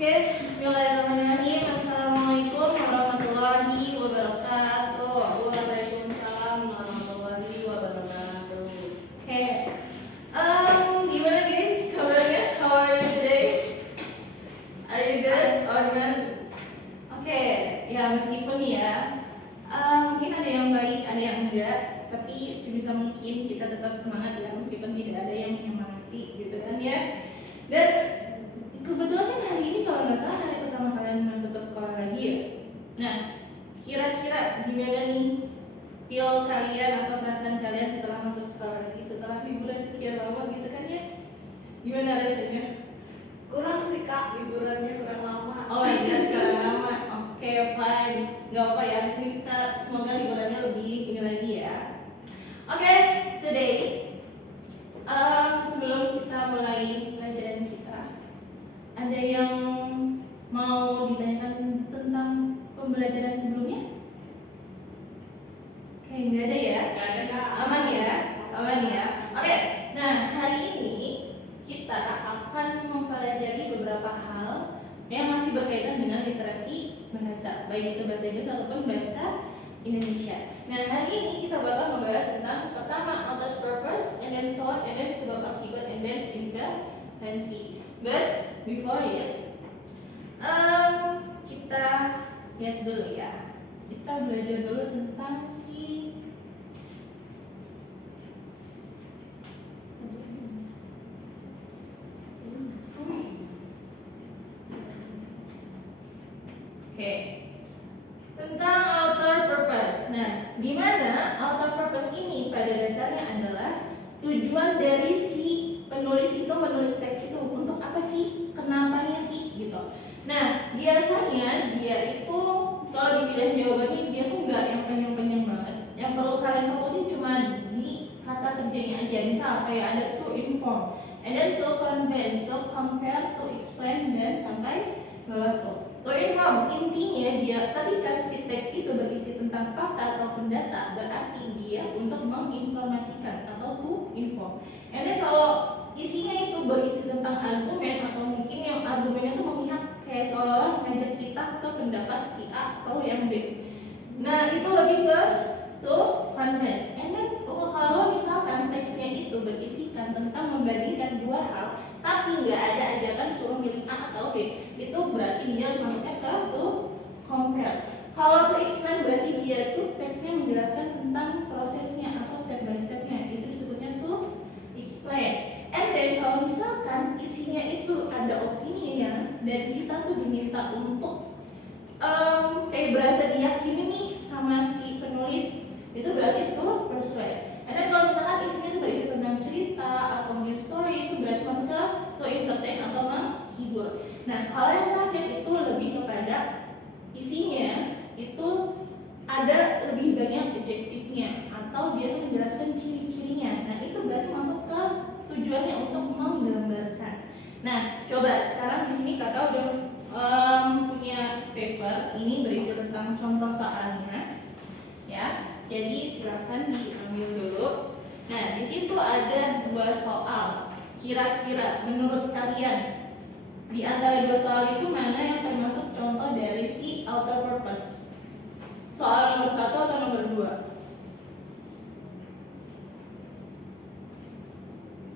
Oke, bismillahirrahmanirrahim. Assalamualaikum warahmatullahi wabarakatuh. Waalaikumsalam warahmatullahi wabarakatuh. Oke, gimana guys kabarnya? How are you today? Are you good or not? Oke, ya meskipun ya mungkin ada yang baik, ada yang enggak, tapi sebisa mungkin kita tetap semangat ya, meskipun tidak ada yang menyemangati gitu kan ya. Dan kebetulan kan hari ini kalau nggak salah hari pertama kalian masuk ke sekolah lagi ya. Nah, kira-kira gimana nih feel kalian atau perasaan kalian setelah masuk sekolah lagi, setelah liburan sekian lama gitu kan ya? Gimana rasanya? Kurang sih kak, liburannya kurang lama. Oh my god, kurang lama. Oke, fine. Nggak apa ya, kita semoga liburannya lebih ini lagi ya. Oke, today sebelum kita mulai pelajaran kita, ada yang mau ditanyakan tentang pembelajaran sebelumnya? Oke, nggak ada ya? Gak ada kak. Aman ya? Aman ya? Oke, nah hari ini kita akan mempelajari beberapa hal yang masih berkaitan dengan literasi bahasa, baik itu bahasa Inggris ataupun bahasa Indonesia. Nah, hari ini kita bakal membahas tentang pertama author's purpose, and then thought, and then sebab akibat, and then intensi. But before it, kita lihat dulu ya. Kita belajar dulu tentang si Oke. Tentang author purpose. Nah, di mana author purpose ini pada dasarnya adalah tujuan dari si penulis itu menulis teks itu untuk apa sih? Kenapanya sih gitu. Nah, biasanya dia itu kalau dipilihin jawabannya dia tuh nggak yang panjang-panjang banget. Yang perlu kalian fokusin cuma di kata kerjanya aja. Misal kayak ada to inform, and then to convince, to compare, to explain, dan sampai bawah tuh. To inform, intinya dia ketika si teks itu berisi tentang fakta ataupun data, berarti dia untuk menginformasikan atau to inform. And then kalau isinya itu berisi tentang argumen atau mungkin yang argumennya itu memihak kayak seolah-olah ngajak kita ke pendapat si A atau yang B. Nah, itu lebih ke to convince. And then kalau misalkan teksnya itu berisikan tentang membandingkan dua hal, tapi nggak ada ajakan suruh milih A atau B, itu berarti dia masuknya ke to compare. Kalau to explain berarti dia tuh teksnya menjelaskan tentang prosesnya atau step by stepnya, itu disebutnya to explain. And then kalau misalkan isinya itu ada opini-nya dan kita tuh diminta untuk kayak berasa diyakini nih sama si penulis, itu berarti itu persuade. And then kalau misalkan isinya itu berisi tentang cerita atau news story, itu berarti masuknya to entertain atau menghibur. Nah, kalau yang terakhir itu lebih kepada isinya itu ada lebih banyak adjektifnya atau dia tuh menjelaskan ciri-cirinya. Nah, itu berarti masuk ke tujuannya untuk menggambarkan. Nah, coba sekarang di sini kakak udah punya paper ini berisi tentang contoh soalnya, ya. Jadi silakan diambil dulu. Nah, di situ ada dua soal. Kira-kira menurut kalian di antara dua soal itu mana yang termasuk contoh dari si author purpose? Soal nomor 1 atau nomor 2?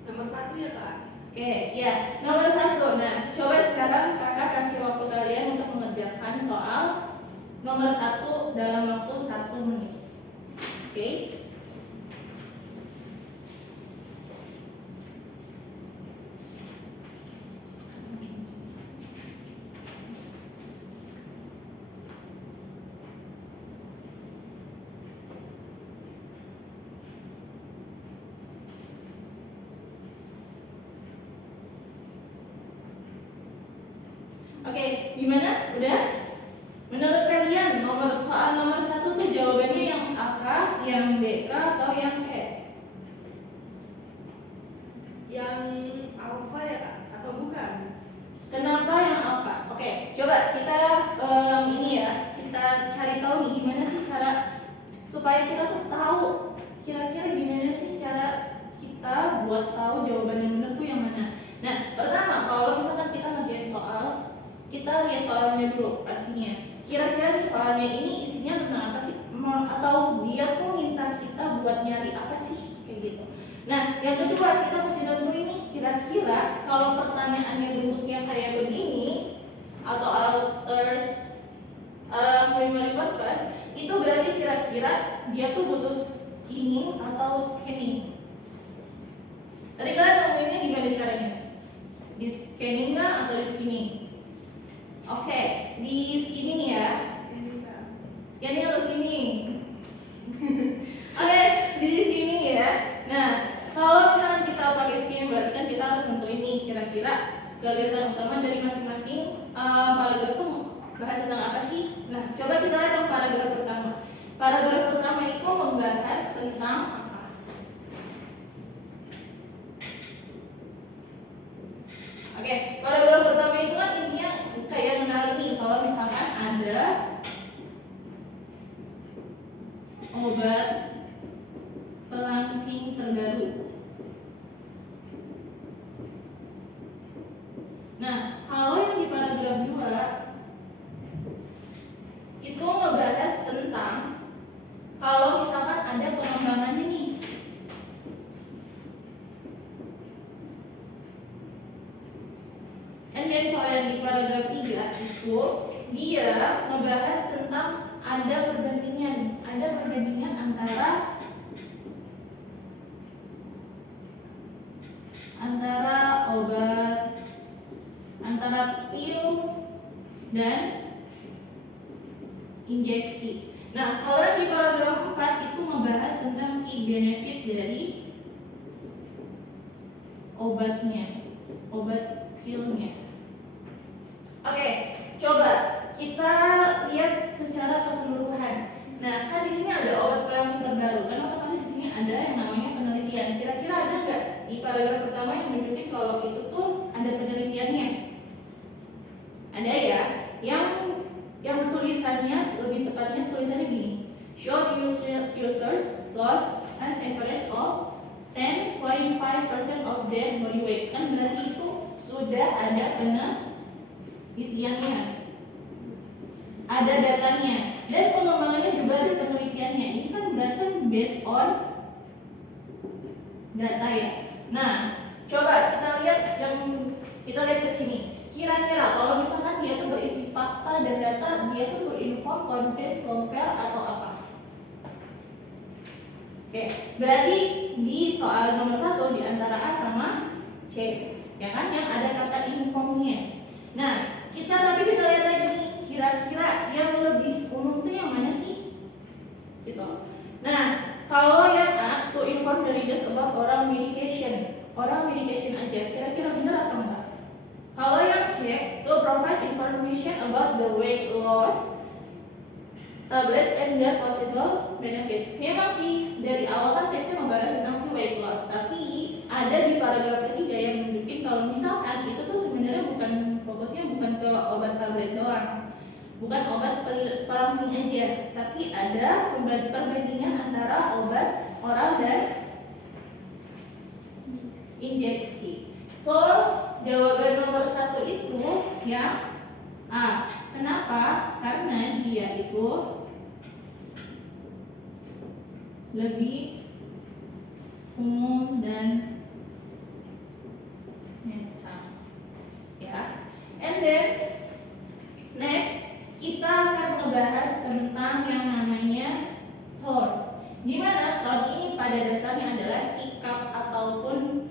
Nomor 1 ya kak. Oke, ya, nomor 1. Nah, coba sekarang kakak kasih waktu kalian untuk mengerjakan soal nomor 1 dalam waktu 1 menit. Oke? Oke, gimana? Udah? Menurut kalian soal nomor 1 tuh jawabannya yang A, yang B, atau yang E? Yang alfa ya kak? Atau bukan? Kenapa yang alpha? Oke, coba kita ini ya, kita cari tahu nih gimana sih cara supaya kita tuh tahu kira-kira gimana sih cara kita buat tahu jawaban yang benar tuh yang mana. Nah, pertama kalau misalkan kita ngerjain soal, kita pertamanya dulu pastinya. Kira-kira nih soalnya ini isinya tentang apa sih? Atau dia tuh minta kita buat nyari apa sih? Kayak gitu. Nah, yang kedua kita mesti nentuin nih kira-kira kalau pertanyaannya bentuknya kayak begini atau alters primary purpose, itu berarti kira-kira dia tuh butuh skimming atau scanning. Tadi kalian nemuinnya gimana caranya? Di scanning nggak atau di skimming? Oke, di skimming ya. Ini Kak. Scanning atau skimming? Oke, di skimming ya. Nah, kalau misalkan kita pakai skimming berarti kan kita harus nentuin nih kira-kira gagasan utama dari masing-masing paragraf itu bahas tentang apa sih? Nah, coba kita lihat yang paragraf pertama. Paragraf pertama itu membahas tentang apa? Oke, paragraf pertama itu kan intinya kayak kenalin nih kalau misalkan ada obat pelangsing terbaru. Nah, kalau yang di paragraf 2 itu ngebahas tentang kalau misalkan ada pengembangannya nih. And then kalau yang di paragraf 3 itu dia ngebahas tentang ada perbandingan antara obat, antara pil dan injeksi. Nah, kalau di paragraf 4 itu membahas tentang si benefit dari obatnya, obat pilnya. Oke, coba kita lihat secara keseluruhan. Nah, kan di sini ada obat pelangsing terbaru, kan otomatis di sini ada yang namanya penelitian. Kira-kira ada nggak di paragraf pertama yang menunjukkan kalau itu tuh ada penelitiannya? Ada ya. Yang tulisannya lebih tepatnya tulisannya gini. Showed users lost an average of 10.5% of their body weight. Kan berarti itu sudah ada penelitiannya, ada datanya, dan pengembangannya juga ada penelitiannya. Ini kan berarti kan based on data ya. Nah, coba kita lihat ke sini. Kira-kira kalau misalkan dia tuh berisi fakta dan data, dia tuh inform, convince, compare atau apa? Oke, berarti di soal nomor 1 di antara A sama C, ya kan, yang ada kata informnya. Nah, kita lihat lagi, kira-kira yang lebih umum tuh yang mana sih? Gitu. Nah, kalau yang A to inform the readers about oral medication aja, kira-kira benar atau enggak? Kalau yang C to provide information about the weight loss tablets and their possible benefits. Memang sih dari awal kan teksnya membahas tentang si weight loss, tapi ada di paragraf ketiga yang menunjukkan kalau misalkan itu tuh sebenarnya fokusnya bukan ke obat tablet doang, bukan obat pelangsing aja, tapi ada perbandingan antara obat oral dan injeksi. So, jawaban nomor 1 itu yang A. Kenapa? Karena dia itu lebih umum dan netral, ya. And then next kita akan ngebahas tentang yang namanya tone. Gimana tone ini pada dasarnya adalah sikap ataupun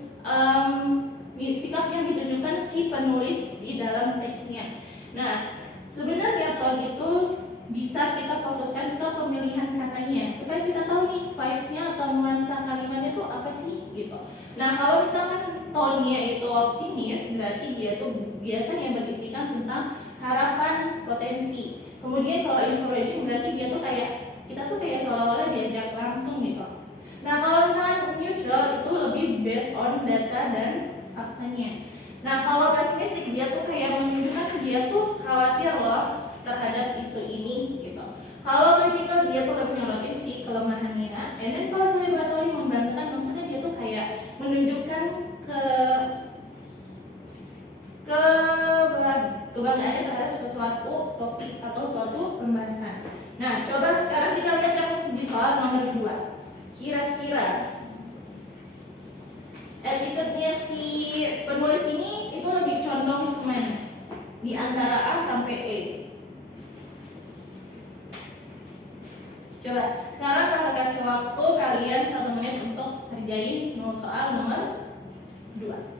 sikap yang ditunjukkan si penulis di dalam teksnya. Nah, sebenarnya tone itu bisa kita fokuskan ke pemilihan katanya supaya kita tahu nih vibes-nya atau nuansa kalimatnya itu apa sih gitu. Nah, kalau misalkan tone-nya itu optimis, berarti dia tuh biasanya berisikan tentang harapan, potensi. Kemudian kalau encouraging berarti dia tuh kayak kita tuh kayak seolah-olah diajak langsung gitu. Nah, kalau misalkan neutral itu lebih based on data dan faktanya. Nah, kalau pesimistik dia tuh kayak menunjukkan dia tuh khawatir loh terhadap isu ini gitu. Kalau critical dia tuh lebih nyorotin si kelemahannya. And then kalau celebratory membanggakan, maksudnya dia tuh kayak menunjukkan kebanggaannya terhadap sesuatu topik atau suatu pembahasan. Nah, coba sekarang kita lihat yang di soal nomor 2. Kira-kira attitude-nya si penulis ini itu lebih condong kemana? Di antara A sampai E. Coba, sekarang kakak kasih waktu kalian 1 menit untuk kerjain soal nomor 2.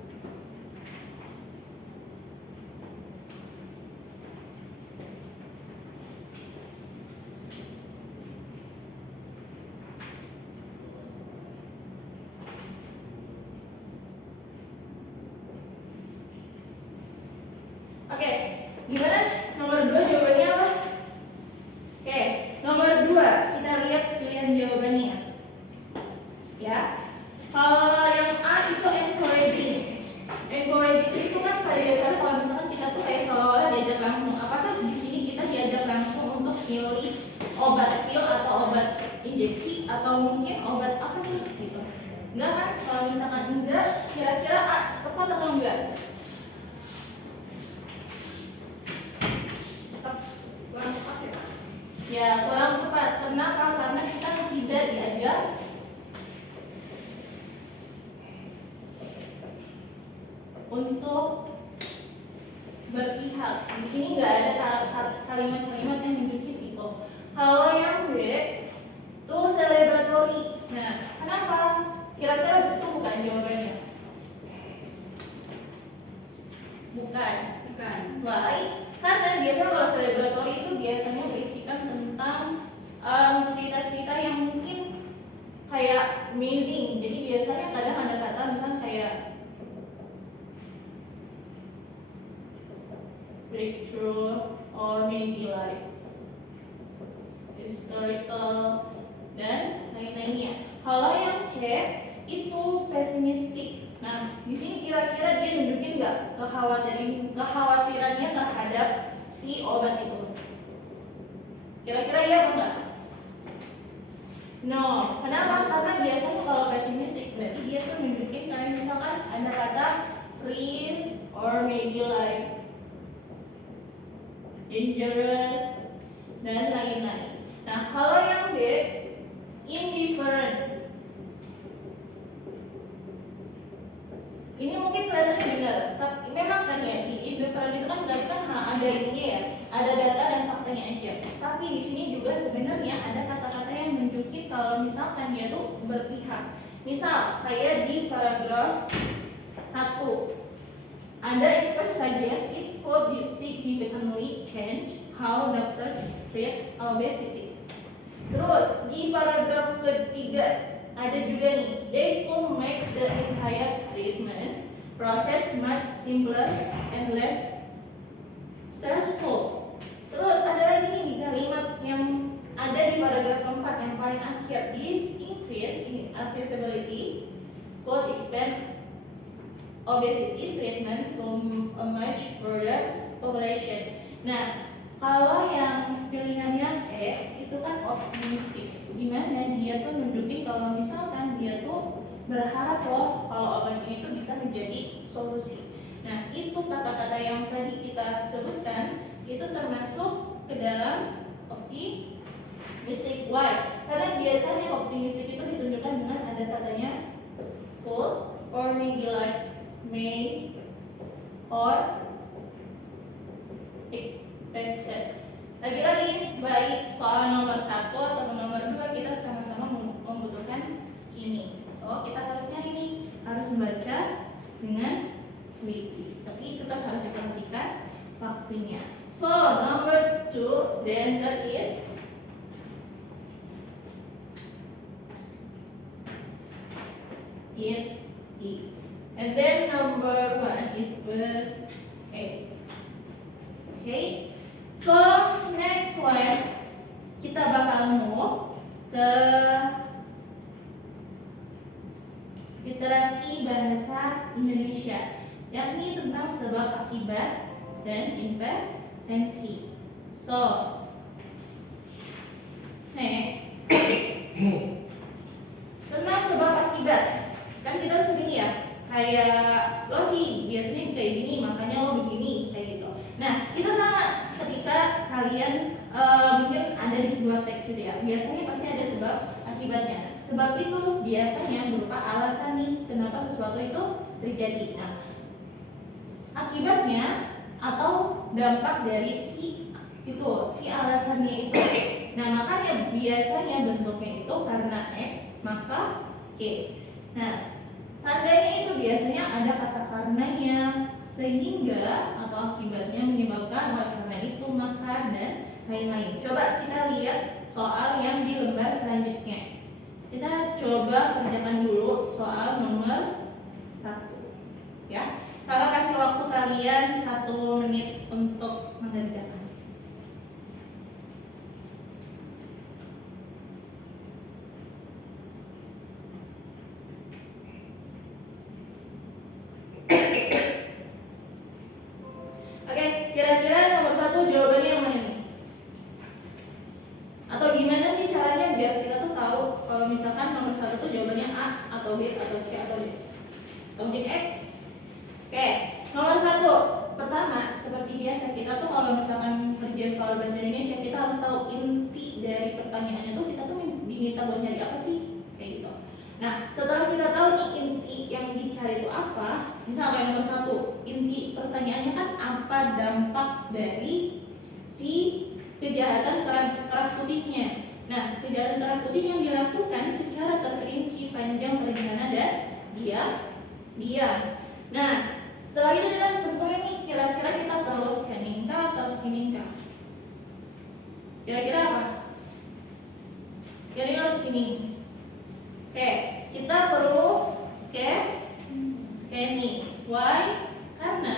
Oke, gimana? Nomor 2 jawabannya apa? Oke, nomor 2 kita lihat pilihan jawabannya. Ya, kalau yang A itu encouraging. Encouraging itu kan pada dasarnya kalau misalkan kita tuh kayak seolah-olah diajak langsung. Apakah di sini kita diajak langsung untuk pilih obat pil atau obat injeksi atau mungkin obat apa nih gitu? Enggak kan? Kalau misalkan enggak, kira-kira A tepat atau enggak? Kurang tepat ya Kak? Ya, kurang tepat. Kenapa? Karena kita tidak diajak untuk berpihak. Di sini nggak ada kalimat-kalimat yang menunjukkan itu. Kalau yang B itu celebratory. Nah, kenapa? Kira-kira itu bukan jawabannya? Bukan. Bukan. Baik, karena biasanya kalau celebratory itu biasanya berisikan tentang cerita-cerita yang mungkin kayak amazing. Jadi biasanya kadang ada kata misalnya kayak breakthrough or maybe like historical dan lain-lainnya. Kalau yang C itu pesimistik. Nah, di sini kira-kira dia nunjukin nggak kekhawatirannya terhadap si obat itu? Kira-kira iya apa enggak? No. Kenapa? Karena biasanya kalau pesimistik berarti dia tuh nunjukin kayak misalkan ada kata risk or maybe like dangerous dan lain-lain. Nah, kalau yang B indifferent. Ini mungkin kelihatannya benar, tapi memang kan ya di indifferent itu kan berarti kan ada ininya ya, ada data dan faktanya aja. Tapi di sini juga sebenarnya ada kata-kata yang menunjukkan kalau misalkan dia tuh berpihak. Misal kayak di paragraf 1 ada express suggest it could significantly change how doctors treat obesity. Terus di paragraf ketiga ada juga nih, they could make the entire treatment process much simpler and less stressful. Terus ada lagi nih di kalimat yang ada di paragraf keempat yang paling akhir, this increase in accessibility could expand obesity treatment to a much broader population. Nah, kalau yang pilihannya E itu kan optimistik, dimana dia tuh nunjukin kalau misalkan dia tuh berharap loh kalau obat ini tuh bisa menjadi solusi. Nah, itu kata-kata yang tadi kita sebutkan itu termasuk ke dalam optimistic. Why? Karena biasanya optimistik itu ditunjukkan dengan ada katanya could or maybe like may or expected. Lagi-lagi baik soal nomor 1 atau nomor 2 kita sama-sama membutuhkan ini. So kita harusnya ini harus membaca dengan teliti. Tapi tetap harus diperhatikan waktunya. So number 2 the answer is E. And then number 1 it was A. Okay. So next one kita bakal move ke literasi bahasa Indonesia, yakni tentang sebab akibat dan intervensi. So next tentang sebab akibat, kan kita segini ya, kayak lo sih biasanya kayak gini makanya lo begini kayak gitu. Nah, kalian mungkin ada di sebuah teks gitu ya, biasanya pasti ada sebab akibatnya. Sebab itu biasanya berupa alasan nih kenapa sesuatu itu terjadi. Nah, akibatnya atau dampak dari si alasannya itu. Nah, makanya biasanya bentuknya itu karena X maka Y. Nah, tandanya itu biasanya ada kata karenanya, sehingga atau akibatnya menyebabkan, oleh karena itu maka, dan lain-lain. Coba kita lihat soal yang di lembar selanjutnya. Kita coba kerjakan dulu soal nomor 1 ya. Kakak kasih waktu kalian 1 menit untuk mengerjakan. Oke, kira-kira nomor 1 jawabannya yang mana nih? Atau gimana sih caranya biar kita tuh tahu kalau misalkan nomor 1 tuh jawabannya A atau B atau C atau D atau mungkin E? Oke, nomor 1 pertama seperti biasa kita tuh kalau misalkan kerjaan soal bahasa Indonesia kita harus tahu inti dari pertanyaannya tuh kita tuh diminta buat nyari apa sih kayak gitu. Nah, setelah kita tahu nih inti yang dicari itu apa, misalnya nomor 1 inti pertanyaannya kan apa dampak dari si kejahatan kerak putihnya. Nah, kejahatan kerak putih yang dilakukan secara terperinci, panjang, terencana, dan diam. Nah, setelah itu kita tentunya nih kira-kira kita perlu scanning kah atau skimming kah? Kira-kira apa? Scanning atau skimming? Oke, kita perlu scanning. Why? Karena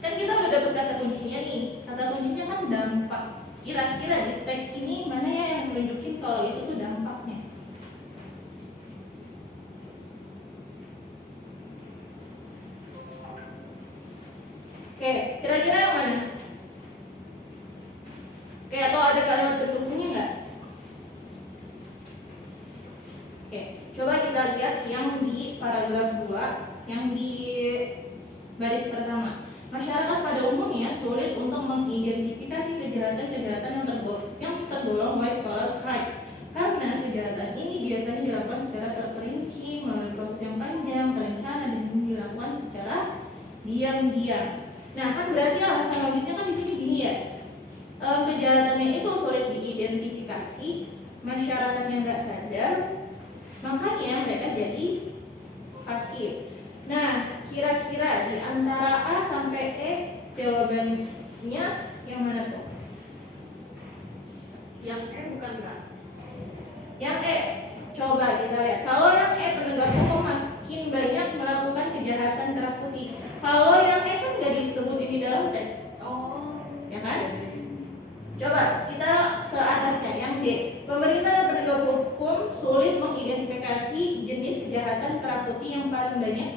kan kita udah dapet kata kuncinya nih. Kata kuncinya kan dampak. Kira-kira di teks ini mana ya yang menunjukin kalau itu tuh dampaknya? Oke, kira-kira yang mana? Oke, atau ada kalimat pendukungnya nggak? Oke, coba kita lihat yang di paragraf 2, yang di baris pertama. Masyarakat pada umumnya sulit untuk mengidentifikasi kejahatan-kejahatan yang tergolong white collar crime karena kejahatan ini biasanya dilakukan secara terperinci melalui proses yang panjang, terencana, dan dilakukan secara diam-diam. Nah, kan berarti alasan logisnya kan di sini gini ya. Kejahatannya itu sulit diidentifikasi, masyarakatnya nggak sadar, makanya mereka jadi pasif. Nah, kira-kira di antara A sampai E jawabannya yang mana tuh? Yang E bukan Kak? Yang E. Coba kita lihat. Kalau yang E penegak hukum makin banyak melakukan kejahatan kerak putih. Kalau yang E kan nggak disebutin di dalam teks. Oh, Ya kan? Coba kita ke atasnya yang D. Pemerintah dan penegak hukum sulit mengidentifikasi jenis kejahatan kerak putih yang paling banyak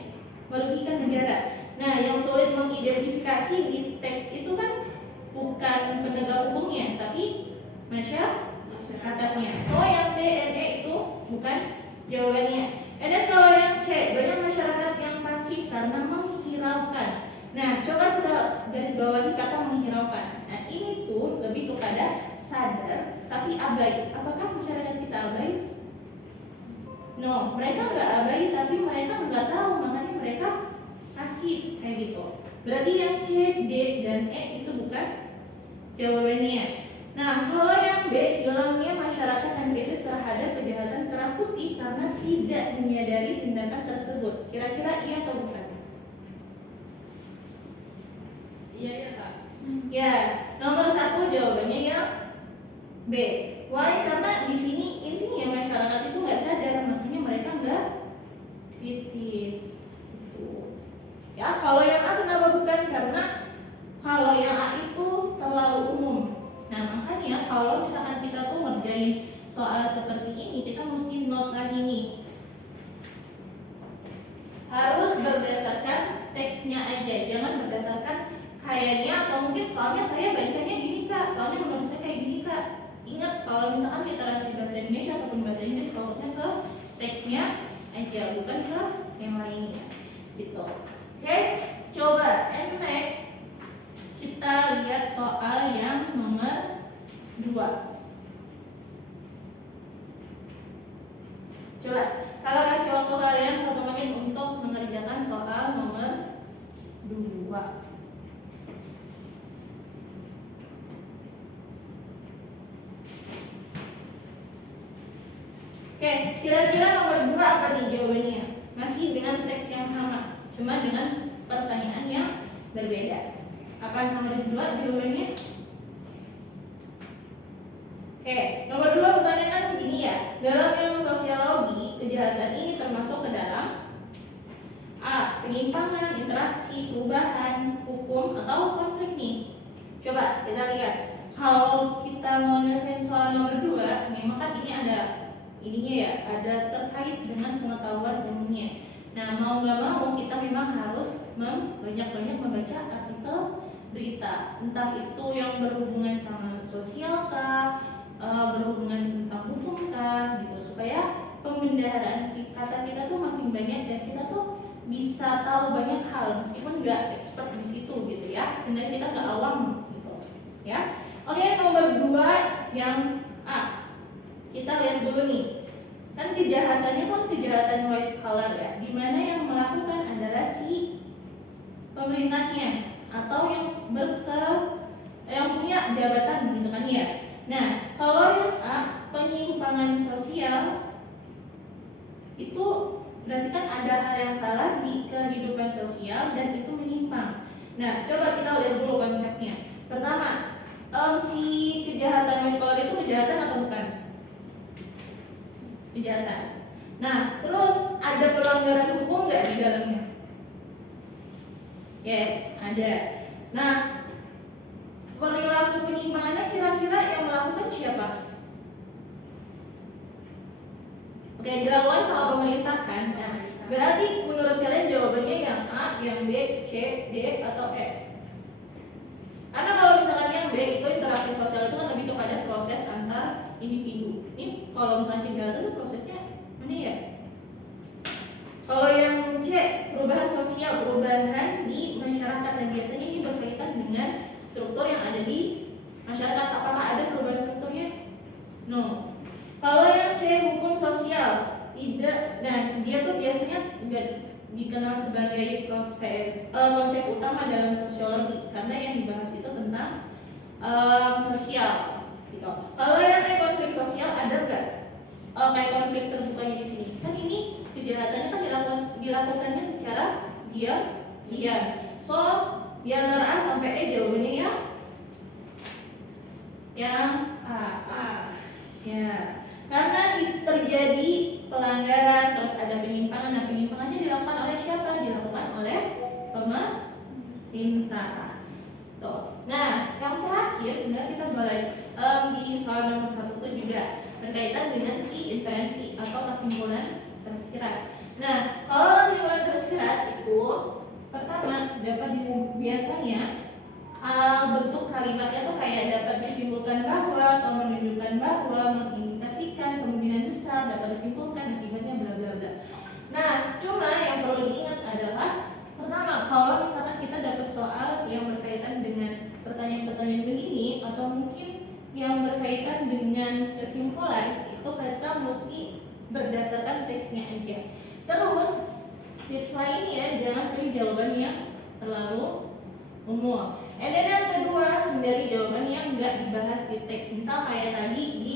merugikan negara. Nah, yang sulit mengidentifikasi di teks itu kan bukan penegak hukumnya, tapi masyarakatnya. So yang D dan E itu bukan jawabannya. Dan kalau yang C, banyak masyarakat yang pasif karena menghiraukan. Nah, coba kita garis bawahi kata menghiraukan. Nah, ini tuh lebih kepada sadar tapi abai. Apakah masyarakat kita abai? No, mereka nggak abai tapi mereka nggak tahu, makanya mereka pasif kayak gitu. Berarti yang C, D, dan E itu bukan jawabannya. Nah, kalau yang B, gelangnya masyarakat yang kritis terhadap kejahatan kerak putih karena tidak menyadari tindakan tersebut. Kira-kira iya atau bukan? iya ya Kak. Ya, nomor 1 jawabannya yang B. Why? Karena di sini intinya masyarakat itu nggak sadar, makanya mereka nggak kritis. Gitu. Ya, kalau yang A kenapa bukan? Karena kalau yang A itu terlalu umum. Nah, makanya kalau misalkan kita tuh ngerjain soal seperti ini, kita mesti note lagi nih. Harus berdasarkan teksnya aja, jangan berdasarkan kayaknya atau mungkin soalnya saya bacanya gini Kak, soalnya menurut saya kayak gini Kak. Ingat kalau misalkan literasi bahasa Indonesia ataupun bahasa Inggris fokusnya ke teksnya aja, bukan ke yang lainnya. Gitu. Oke, coba and next kita lihat soal yang nomor Coba, kalau kasih waktu kalian 1 menit untuk mengerjakan soal nomor 2. Oke, kira-kira nomor 2 apa nih jawabannya? Masih dengan teks yang sama, cuma dengan pertanyaan yang berbeda. Apa nomor 2 jawabannya? Oke, nomor 2 pertanyaan begini ya. Dalam ilmu sosiologi, kejahatan ini termasuk ke dalam A. Penyimpangan, interaksi, perubahan, hukum, atau konflik nih. Coba kita lihat. Kalau kita mau nyelesain soal nomor 2, memang kan ini ada ininya ya, ada terkait dengan pengetahuan umumnya. Nah, mau nggak mau kita memang harus banyak-banyak membaca artikel berita, entah itu yang berhubungan sama sosial kah, berhubungan tentang hukum kah, gitu, supaya pembendaharaan kata kita tuh makin banyak dan kita tuh bisa tahu banyak hal meskipun nggak expert di situ gitu ya, sehingga kita nggak awam gitu ya. Oke, nomor 2 yang A. Kita lihat dulu nih. Kan kejahatannya pun kejahatan white collar ya, dimana yang melakukan adalah si pemerintahnya atau yang punya jabatan gitu kan ya. Nah, kalau yang A, penyimpangan sosial, itu berarti kan ada hal yang salah di kehidupan sosial dan itu menyimpang. Nah, coba kita lihat dulu konsepnya. Pertama, si kejahatan white collar itu kejahatan atau bukan? Kejahatan. Nah, terus ada pelanggaran hukum nggak di dalamnya? Yes, ada. Nah, perilaku penyimpangannya kira-kira yang melakukan siapa? Oke, dilakukan sama pemerintah kan? Nah, berarti menurut kalian jawabannya yang A, yang B, C, D, atau E? Karena kalau misalkan yang B itu interaksi sosial itu kan lebih kepada proses antar individu. Ini kalau misalnya kejahatan itu prosesnya mana ya? Kalau yang C, perubahan sosial, perubahan di masyarakat, dan biasanya ini berkaitan dengan struktur yang ada di masyarakat. Apakah ada perubahan strukturnya? No. Kalau yang C, hukum sosial, tidak. Nah, dia tuh biasanya nggak dikenal sebagai proses konsep utama dalam sosiologi karena yang dibahas itu tentang sosial gitu. Kalau yang kayak konflik sosial ada nggak kayak konflik terbukanya di sini? Kan ini kejahatannya kan dilakukannya secara diam. So di antara A sampai E jawabannya yang A. Ya. Karena terjadi pelanggaran, terus ada penyimpangan. Nah, penyimpangannya dilakukan oleh siapa? Dilakukan oleh pemerintah. Tuh. Nah, yang terakhir sebenarnya kita mulai di soal nomor 1 itu juga berkaitan dengan si inferensi atau kesimpulan tersirat. Nah, kalau kesimpulan tersirat itu pertama dapat biasanya bentuk kalimatnya tuh kayak dapat disimpulkan bahwa atau menunjukkan bahwa, mengindikasikan kemungkinan besar, dapat disimpulkan akibatnya bla bla bla. Nah, cuma yang perlu diingat adalah pertama, kalau misalkan kita dapat soal yang berkaitan dengan pertanyaan-pertanyaan begini atau mungkin yang berkaitan dengan kesimpulan, itu kita mesti berdasarkan teksnya aja. Terus tips lainnya, jangan pilih jawaban yang terlalu umum. Dan yang kedua, hindari jawaban yang nggak dibahas di teks. Misal kayak tadi di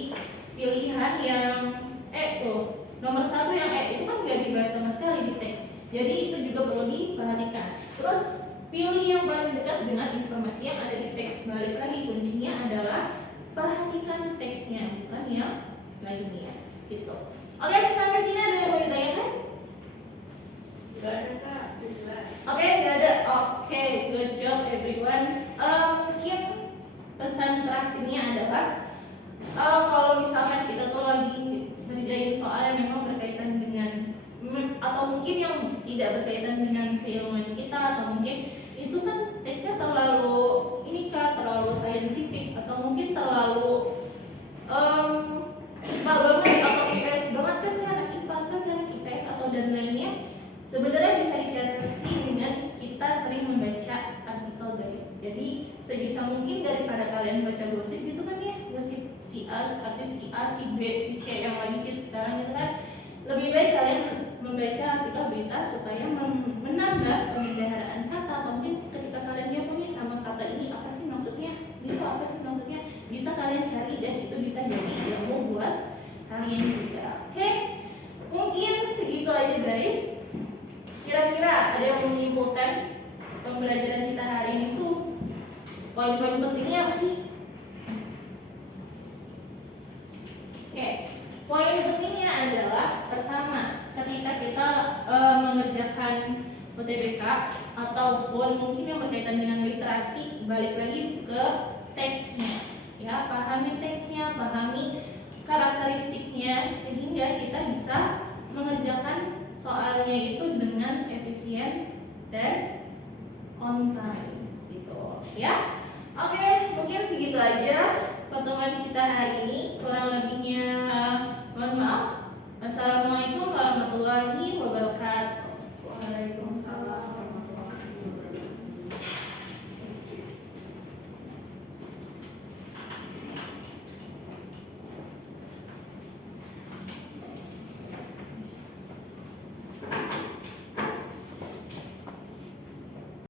pilihan yang E tuh, nomor 1 yang E itu kan nggak dibahas sama sekali di teks. Jadi itu juga perlu diperhatikan. Terus pilih yang paling dekat dengan informasi yang ada di teks. Balik lagi, kuncinya adalah perhatikan teksnya, bukan yang lainnya. Gitu. Oke, sampai sini ada yang mau ditanyakan? Gak ada Kak, udah jelas. Oke, nggak ada. Oke, good job everyone. Mungkin pesan terakhirnya adalah kalau misalkan kita tuh lagi ngerjain soal yang memang berkaitan dengan atau mungkin yang tidak berkaitan dengan keilmuan kita, atau mungkin itu kan teksnya terlalu terlalu saintifik, atau mungkin terlalu banget atau IPS banget, kan saya anak IPA, saya anak IPS atau dan lainnya. Sebenarnya bisa disiasati dengan kita sering membaca artikel guys. Jadi bisa mungkin daripada kalian baca gosip gitu kan ya, gosip si A, artis si A, si B, si C yang lagi hits sekarang gitu kan. Lebih baik kalian membaca artikel berita supaya menambah pemeliharaan kata, atau mungkin ketika kalian dia punya sama kata ini apa sih maksudnya, itu apa sih maksudnya, bisa kalian cari dan itu bisa jadi ilmu buat kalian juga. Oke, mungkin segitu aja guys. Kira-kira ada yang mau menyimpulkan pembelajaran kita hari ini tuh poin-poin pentingnya apa sih? Oke, poin pentingnya adalah pertama, ketika kita mengerjakan UTBK ataupun mungkin yang berkaitan dengan literasi, balik lagi ke teksnya, ya, pahami teksnya, pahami karakteristiknya sehingga kita bisa mengerjakan soalnya itu dengan efisien dan on time gitu ya. Oke, mungkin segitu aja pertemuan kita hari ini, kurang lebihnya mohon maaf.